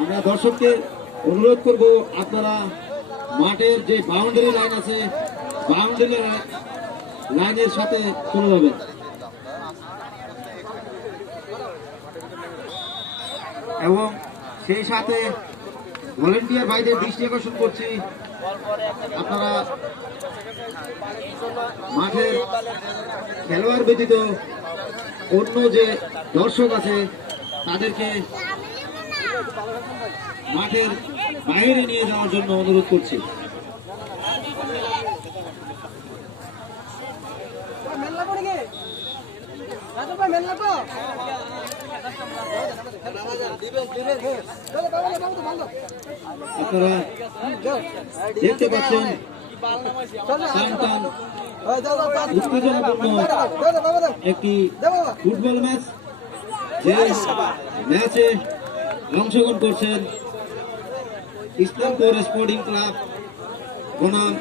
আমরা দর্শককে অনুরোধ করব, আপনারা মাঠের যে বাউন্ডারি লাইন আছে, বাউন্ডারি লাইনের সাথে চলে যাবেন। এবং সেই সাথে ভলেন্টিয়ার ভাইদের দৃষ্টি আকর্ষণ করছি, আপনারা মাঠের খেলোয়াড় ব্যতীত অন্য যে দর্শক আছে তাদেরকে মাঠের বাইরে নিয়ে যাওয়ার জন্য অনুরোধ করছি। আপনারা দেখতে পাচ্ছেন উত্তেজনাপূর্ণ একটি ফুটবল ম্যাচ, যে ম্যাচে অংশগ্রহণ করছেন ইসলামপুর স্পোর্টিং ক্লাব বনাম